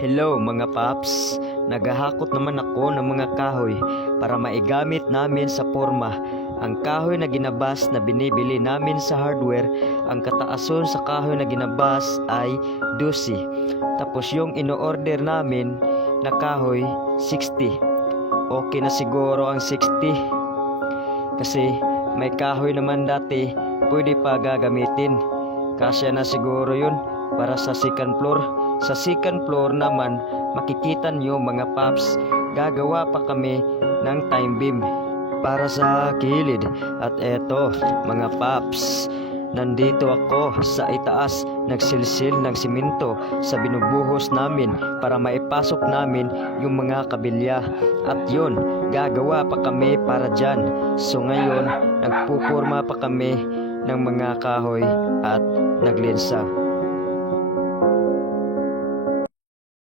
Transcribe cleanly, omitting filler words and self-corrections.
Hello mga paps, naghahakot naman ako ng mga kahoy para maigamit namin sa porma. Ang kahoy na ginabas na binibili namin sa hardware, ang kataason sa kahoy na ginabas ay 12. Tapos yung ino-order namin na kahoy 60. Okay na siguro ang 60 kasi may kahoy naman dati pwede pa gagamitin. Kasya na siguro yun para sa second floor. Sa second floor naman, makikita nyo mga paps, gagawa pa kami ng time beam para sa kilid. At eto mga paps, nandito ako sa itaas, nagsilsil ng simento sa binubuhos namin para maipasok namin yung mga kabilya. At yun, gagawa pa kami para dyan. So ngayon, nagpupurma pa kami ng mga kahoy at naglinsa.